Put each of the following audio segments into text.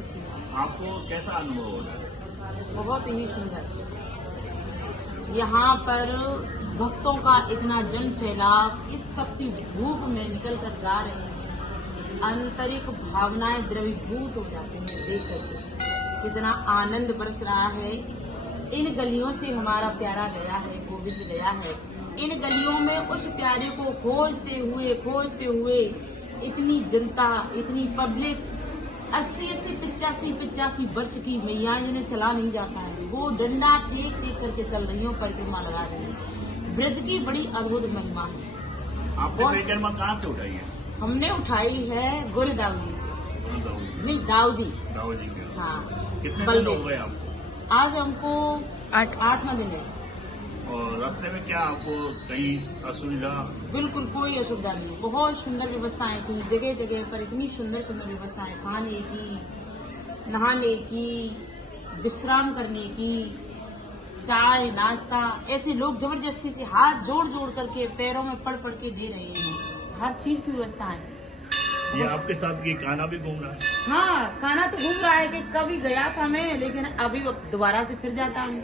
पूछिए। आपको कैसा अनुभव हो रहा है? बहुत ही सुंदर। यहाँ पर भक्तों का इतना जन सैलाब इस तपती धूप में निकल कर जा रहे हैं, आंतरिक भावनाएं द्रवीभूत हो जाते हैं देख करके। कितना आनंद बरस रहा है। इन गलियों से हमारा प्यारा गया है, गोविंद गया है। इन गलियों में उस प्यारे को खोजते हुए इतनी जनता, इतनी पब्लिक 80 85 वर्ष की भैया इन्हें चला नहीं जाता है। वो डंडा टेक करके चल रही हो, परिक्रमा लगा रही है। ब्रज की बड़ी अद्भुत महिमा है। आपने परिक्रमा कहाँ से उठाई है? हमने उठाई है गुरुदाव जी से। नहीं, दाऊ जी के। हाँ। कितने दिन हो गए आपको? आज हमको 8वां दिन है। और रास्ते में क्या आपको कहीं असुविधा? बिल्कुल कोई असुविधा नहीं। बहुत सुंदर व्यवस्थाएं थी, जगह जगह पर इतनी सुंदर सुंदर व्यवस्थाएं, खाने की, नहाने की, विश्राम करने की, चाय नाश्ता। ऐसे लोग जबरदस्ती से हाथ जोड़ करके पैरों में पड़ के दे रहे हैं। हर चीज की व्यवस्था है। ये आपके साथ ये कान्हा भी घूम रहा है? हाँ, कान्हा तो घूम रहा है कि कभी गया था मैं, लेकिन अभी दोबारा से फिर जाता हूँ।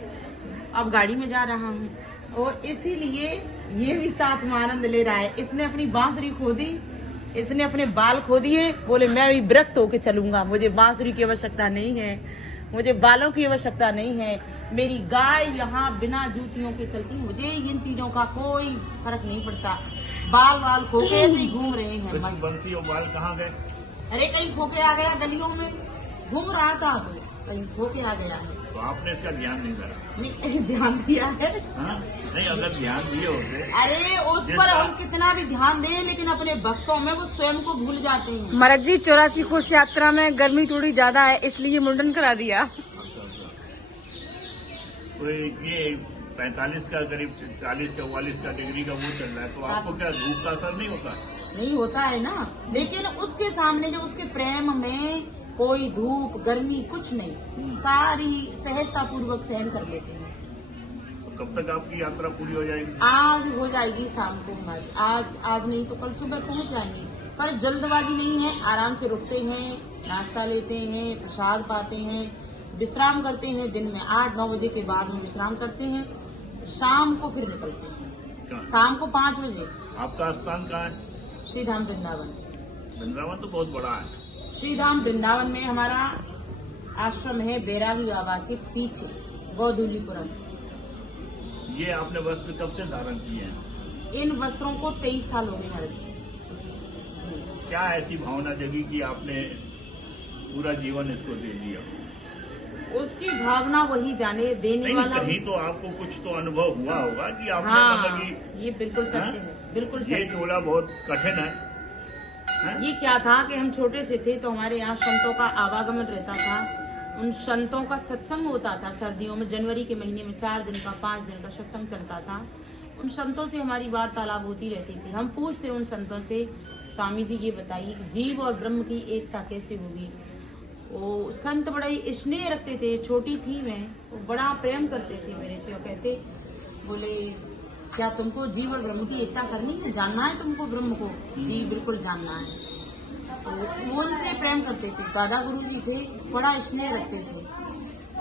अब गाड़ी में जा रहा हूँ और इसीलिए ये भी साथ में आनंद ले रहा है। इसने अपनी बांसुरी खो दी, इसने अपने बाल खो दिए। बोले मैं भी विरक्त होके चलूंगा, मुझे बांसुरी की आवश्यकता नहीं है, मुझे बालों की आवश्यकता नहीं है। मेरी गाय यहाँ बिना जूतियों के चलती, मुझे इन चीजों का कोई फर्क नहीं पड़ता। बाल खोके ऐसे ही घूम रहे हैं। बंसी और बाल कहाँ गए? अरे कहीं खोके आ गया, गलियों में घूम रहा था तो कहीं खोके आ गया है। तो आपने इसका ध्यान नहीं करा? नहीं, ध्यान दिया है। हाँ? नहीं, अगर ध्यान दिए होते। अरे उस पर हम कितना भी ध्यान दें, लेकिन अपने भक्तों में वो स्वयं को भूल जाते हैं। महाराज जी 84 कोष यात्रा में गर्मी थोड़ी ज्यादा है, इसलिए मुंडन करा दिया। अच्छा। तो ये 45 का करीब 40-44 का डिग्री का वो चल रहा है, तो आपको क्या धूप का असर नहीं होता? नहीं होता है ना, लेकिन उसके सामने जब उसके प्रेम में कोई धूप गर्मी कुछ नहीं, सारी सहजता पूर्वक सहन कर लेते हैं। तो कब तक आपकी यात्रा पूरी हो जाएगी? आज हो जाएगी शाम को हमारी। आज नहीं तो कल सुबह पहुंच जाएंगे, पर जल्दबाजी नहीं है। आराम से रुकते हैं, नाश्ता लेते हैं, प्रसाद पाते हैं, विश्राम करते हैं। दिन में 8-9 बजे के बाद हम विश्राम करते हैं, शाम को फिर निकलते हैं। शाम को 5 बजे। आपका स्थान कहाँ है? श्रीधाम वृंदावन। वृंदावन तो बहुत बड़ा है। श्रीधाम वृंदावन में हमारा आश्रम है, बैरागी बाबा के पीछे, गोधूलीपुरम। ये आपने वस्त्र कब से धारण किए हैं? इन वस्त्रों को 23 साल हो गए महाराज जी। क्या ऐसी भावना जगी कि आपने पूरा जीवन इसको दे दिया? उसकी भावना वही जाने, देने वाला। कहीं तो आपको कुछ तो अनुभव हुआ होगा कि आपने हाँ, ये बिल्कुल सत्य है, बिल्कुल सत्य। ये चोला बहुत कठिन है। ये क्या था कि हम छोटे से थे तो हमारे यहाँ संतों का आवागमन रहता था। उन संतों का सत्संग होता था सर्दियों में, जनवरी के महीने में 4 दिन का 5 दिन का सत्संग चलता था। उन संतों से हमारी वार्तालाप होती रहती थी। हम पूछते उन संतों से, स्वामी जी ये बताइए जीव और ब्रह्म की एकता कैसे होगी। वो संत बड़ा ही स्नेह रखते थे। छोटी थी मैं, वो बड़ा प्रेम करते थे मेरे से। वो कहते, बोले क्या तुमको जीव और ब्रह्म की एकता करनी है, जानना है तुमको ब्रह्म को? जी बिल्कुल जानना है। तो वो उनसे प्रेम करते थे। दादा गुरु जी थे, बड़ा स्नेह रखते थे।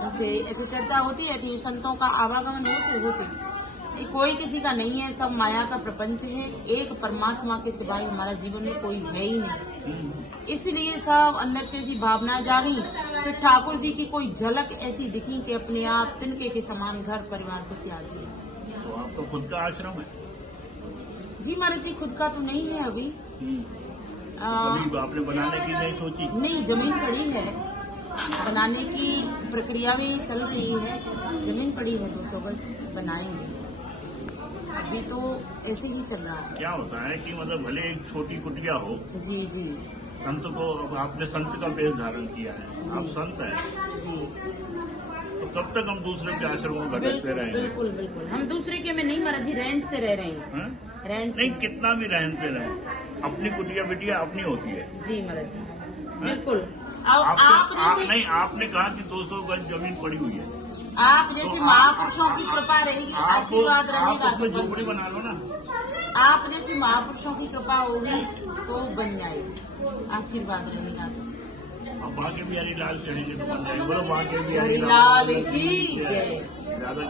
उनसे ऐसी चर्चा होती रहती, संतों का आवागमन होते। कोई किसी का नहीं है, सब माया का प्रपंच है। एक परमात्मा के सिवाय हमारा जीवन में कोई है ही नहीं। इसलिए सब अंदर से ऐसी भावना जागी। फिर ठाकुर जी की कोई झलक ऐसी दिखी कि अपने आप तिनके के समान घर परिवार को त्याग दिया। तो आपका खुद का आश्रम है? जी महाराज जी, खुद का तो नहीं है अभी। अभी आपने बनाने की नहीं सोची? नहीं, जमीन पड़ी है, बनाने की प्रक्रिया भी चल रही है। जमीन पड़ी है 200 गज, बनाएंगे। अभी तो ऐसे ही चल रहा है। क्या होता है कि मतलब भले एक छोटी कुटिया हो। जी जी। संत को, अब आपने संत का वेश धारण किया है, आप संत हैं जी। तो कब तक हम दूसरे के आश्रमों में भटकते रहेंगे? बिल्कुल बिल्कुल। हम दूसरे के में नहीं महाराज जी, रेंट से रह रहे हैं। रेंट से नहीं, कितना भी रहन पे रहे, अपनी कुटिया बिटिया अपनी होती है। जी महाराज जी, बिल्कुल। नहीं, आपने कहा कि 200 गज जमीन पड़ी हुई है। आप जैसे महापुरुषों की कृपा रहेगी, आशीर्वाद रहेगा तो झोपड़ी बना लो ना। आप जैसे महापुरुषों की कृपा होगी तो बन जाएगी, आशीर्वाद रहेगा तो। अब वहाँ के बिहारी लाल चढ़ेंगे तो बन जाएंगे। बोलो वहाँ के बिहारी हरिलाल की जय। ज्यादा